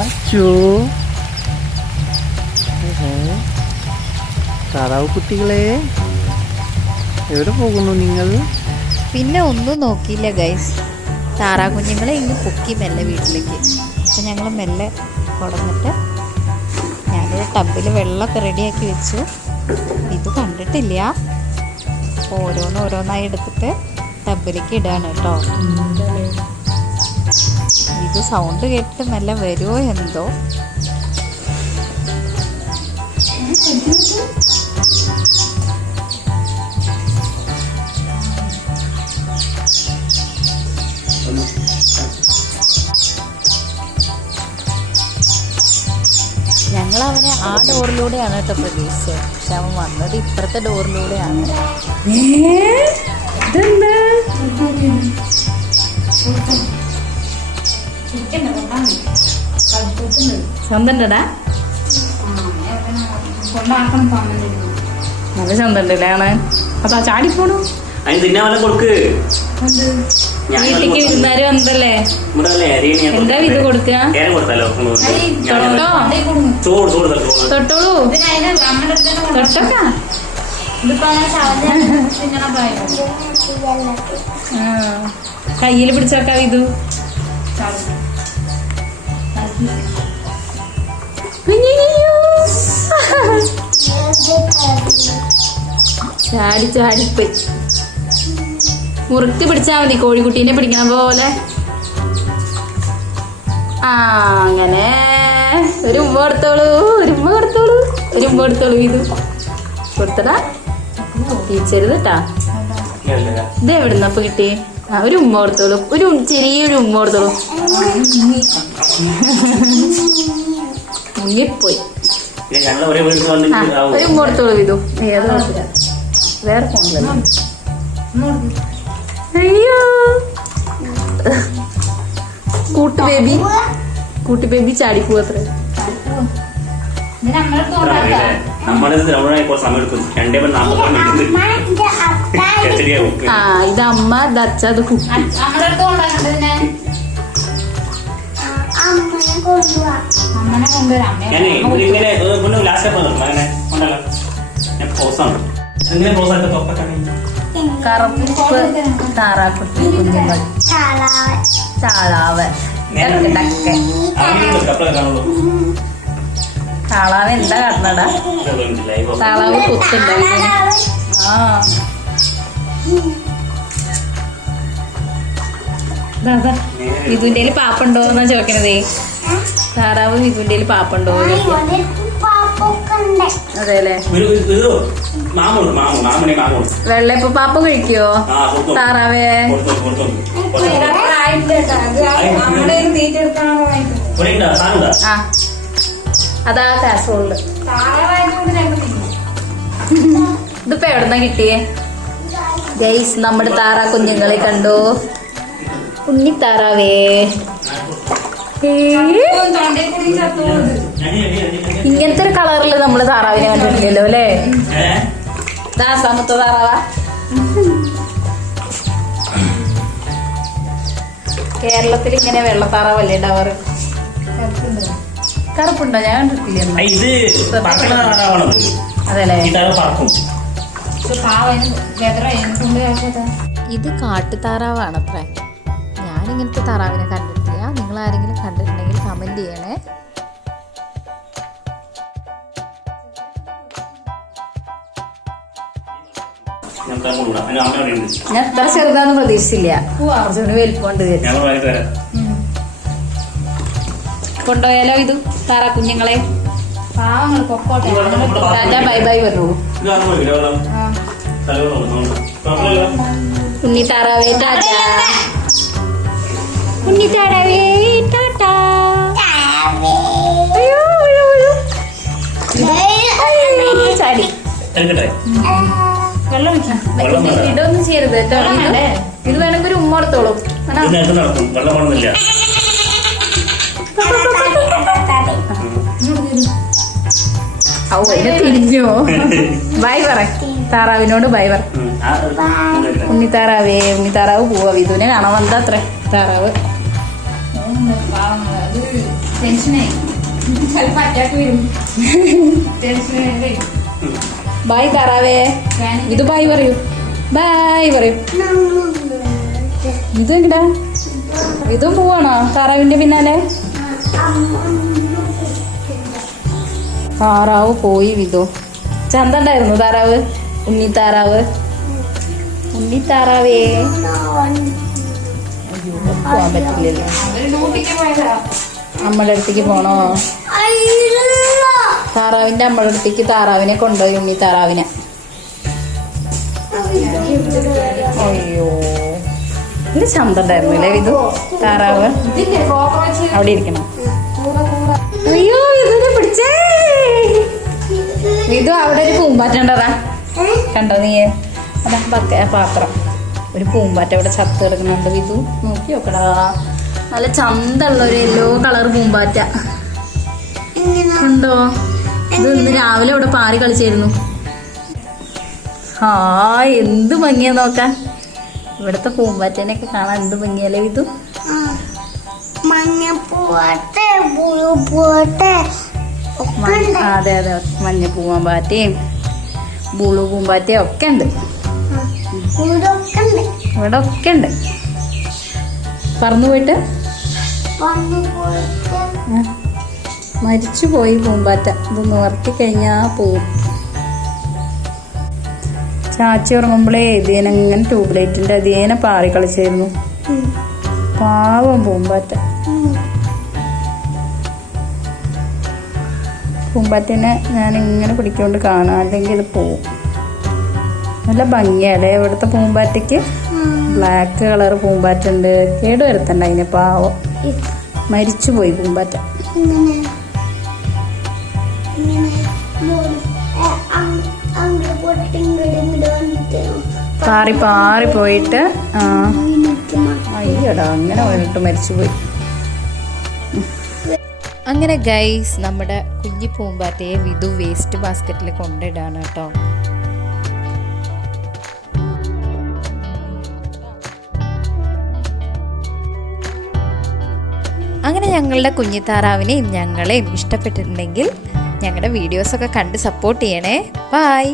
അച്ചോ, താറാവ് കുട്ടികളെ എവിടെ പോകുന്നു നിങ്ങൾ? പിന്നെ ഒന്നും നോക്കിയില്ല ഗൈസ്. താറാ കുഞ്ഞുങ്ങളെ ഇങ്ങ് പൊക്കി മെല്ലെ വീട്ടിലേക്ക്. അപ്പം ഞങ്ങൾ മെല്ലെ കൊടന്നിട്ട് ഞാനൊരു ടബിൽ വെള്ളമൊക്കെ റെഡിയാക്കി വെച്ചു. ഇത് കണ്ടിട്ടില്ല. ഓരോന്നായി എടുത്തിട്ട് ടബിലേക്ക് ഇടാണ് കേട്ടോ. ഇത് സൗണ്ട് കേട്ടിട്ട് മെല്ലെ വരുമോ എന്തോ. ഞങ്ങളവനെ ആ ഡോറിലൂടെയാണ് കേട്ടോ പ്രതീക്ഷിച്ചത്. പക്ഷെ അവൻ വന്നത് ഇപ്പുറത്തെ ഡോറിലൂടെയാണ്. സ്വന്തണ്ടടാ, നല്ല സ്വന്തണ്ടല്ലേ ആണ്. അപ്പൊ ചാടിപ്പോണു വീട്ടിക്ക് ഇരുന്നാരും എന്തല്ലേ. എന്താ ഇത് കൊടുക്കുക? തൊട്ടോളൂ, തൊട്ടോക്ക. കയ്യിൽ പിടിച്ചോക്കാ ഇത്. ചാടിപ്പോയി. മുറുക്കി പിടിച്ചാ മതി, കോഴിക്കുട്ടീനെ പിടിക്കണ പോലെ. അങ്ങനെ ഒരു ഉമ്മ കൊടുത്തോളൂ, ഇത് കൊടുത്തടാ. ടീച്ചരുത് കേട്ടാ. ഇത് എവിടുന്നപ്പ കിട്ടി? ഒരു ഉമ്മ കൊടുത്തോളൂ, ചെറിയൊരു ഉമ്മ കൊടുത്തോളൂ. മുങ്ങിപ്പോയി. ഒരു ഉമ്മ കൊടുത്തോളൂ ഇതു. വേറെ ഫോണിലല്ലോ. അയ്യോ, കൂട്ടി ബേബി ചാടിപ്പോത്ര. ഇത് അമ്മ, ദച്ച, അത് കുട്ടി. കറുപ്പ് താറാക്കുട്ടി കുഞ്ഞുങ്ങൾ. ചാളാവ്, താളാവ് എന്താ കാരണടാ? താളാവ് കുത്തുണ്ടായിരുന്നു. വിധുവിന്റെ പാപ്പുണ്ടോന്നാ ചോദിക്കണതേ. താറാവ് വിധുവിന്റെ പാപ്പുണ്ടോ? അതെല്ലേ. വെള്ളയപ്പ പാപ്പ കഴിക്കോ താറാവേ? അതാ കാസറോളില്. ഇതിപ്പോ എവിടെന്നാ കിട്ടിയേ ഗൈസ്? നമ്മുടെ താറാ കുഞ്ഞുങ്ങളെ കണ്ടോ? ഉണ്ണിത്താറാവേ, ഇങ്ങനത്തെ ഒരു കളറില് നമ്മള് താറാവിനെ കണ്ടിട്ടില്ലല്ലോ അല്ലേ? ദാസാമത്തെ താറാവാ. കേരളത്തിൽ ഇങ്ങനെ വെള്ളത്താറാവല്ലേ ഉണ്ടാവാറ്? കറുപ്പുണ്ടോ? ഞാൻ കണ്ടിട്ടില്ല. അതെല്ലേ. ഇത് കാട്ടുതാറാവാണ് അത്രേ. ഞാനിങ്ങനത്തെ താറാവിനെ കണ്ടിട്ടില്ല. നിങ്ങൾ ആരെങ്കിലും കണ്ടിട്ടുണ്ടെങ്കിൽ കമന്റ് ചെയ്യണേ. ഞാൻ ഇത്ര ചെറുതാന്ന് പ്രതീക്ഷിച്ചില്ല. കുറച്ചുകൂടി വലിപ്പമുണ്ട്. കൊണ്ടുപോയാലോ ഇത് താറാ കുഞ്ഞുങ്ങളെ? ബൈ ബൈ പറഞ്ഞോളൂ. ഉണ്ണി താറാവേ ടാറ്റാ. ഉണ്ണി താറാവേ ടാറ്റാ. ചാടി ഇതൊന്നും ചെയ്യരുത് കേട്ടോ. ഇത് വേണമെങ്കിൽ ഒരു ഉമ്മ എടുത്തോളൂ. തിരിഞ്ഞോ? ബൈ പറ താറാവിനോട്. ബൈ പറ. ഉണ്ണിത്താറാവേ, ഉണ്ണിത്താറാവ് പോവാ. വിധുവിനെ കാണാൻ വന്നത്രേ താറാവ്. ബായ് താറാവേ. ഇത് ബായ് പറയൂ. ബായ് പറയൂ. ഇത് എങ്ങടാ? ഇതും പോവാണോ താറാവിന്റെ പിന്നാലെ? താറാവ് പോയി വിധു. ചന്ത ഉണ്ടായിരുന്നു താറാവ്. ഉണ്ണി താറാവ്. ഉണ്ണി താറാവേ. അയ്യോ പോവാൻ പറ്റില്ലല്ലോ. അമ്മയുടെ അടുത്തേക്ക് പോണോ? താറാവിന്റെ അമ്മയുടെ അടുത്തേക്ക് താറാവിനെ കൊണ്ടുപോയി. ഉണ്ണി താറാവിനെ. അയ്യോ ഇത് ചന്ത ഉണ്ടായിരുന്നില്ലേ വിധു? താറാവ് അവിടെ ഇരിക്കണം. അയ്യോ വിധുനെ പിടിച്ചേ. വിധു അവിടെ ഒരു പൂമ്പാറ്റണ്ടതാ കണ്ടോ നീ? അതാ പാത്രം. ഒരു പൂമ്പാറ്റ അവിടെ ചത്ത് കിടക്കുന്നുണ്ട്. വിധു നോക്കി നോക്കടാ. നല്ല ചന്തള്ള ഒരു യെല്ലോ കളർ പൂമ്പാറ്റ ഉണ്ടോ? ഇത് ഇന്ന് രാവിലെ ഇവിടെ പാറി കളിച്ചായിരുന്നു. എന്ത് ഭംഗിയാ നോക്കാൻ. ഇവിടുത്തെ പൂമ്പാറ്റേനൊക്കെ കാണാൻ എന്ത് ഭംഗിയല്ലേ വിധു? അതെ അതെ മഞ്ഞ പൂമ്പാറ്റയും ബുളു പൂമ്പാറ്റയും ഒക്കെ ഉണ്ട്. ഇവിടെ ഒക്കെ ഉണ്ട്. പറന്നു പോയിട്ട് മരിച്ചു പോയി പൂമ്പാറ്റ. ഇത് നിവർത്തി കഴിഞ്ഞാ പോവും. ചാച്ചി ഉറങ്ങുമ്പോഴേ ഇതിനങ്ങനെ ട്യൂബ് ലൈറ്റിന്റെ അതേനെ പാറി കളിച്ചായിരുന്നു. പാവം പൂമ്പാറ്റ. പൂമ്പാറ്റനെ ഞാൻ ഇങ്ങനെ പിടിക്കൊണ്ട് കാണാം, അല്ലെങ്കിൽ ഇത് പോവും. നല്ല ഭംഗിയല്ലേ ഇവിടുത്തെ പൂമ്പാറ്റയ്ക്ക്. ബ്ലാക്ക് കളർ പൂമ്പാറ്റ ഉണ്ട്. കേടുവരുത്തണ്ട അതിന്. പാവം മരിച്ചുപോയി പൂമ്പാറ്റ. പാറി പാറി പോയിട്ട് അയ്യടാ അങ്ങനെ പോയിട്ട് മരിച്ചുപോയി. അങ്ങനെ ഗൈസ് നമ്മുടെ കുഞ്ഞി പൂമ്പാറ്റയെ വിധു വേസ്റ്റ് ബാസ്ക്കറ്റിൽ കൊണ്ടിടാണ് കേട്ടോ. അങ്ങനെ ഞങ്ങളുടെ കുഞ്ഞിത്താറാവിനെയും ഞങ്ങളെയും ഇഷ്ടപ്പെട്ടിട്ടുണ്ടെങ്കിൽ ഞങ്ങളുടെ വീഡിയോസൊക്കെ കണ്ട് സപ്പോർട്ട് ചെയ്യണേ. ബൈ.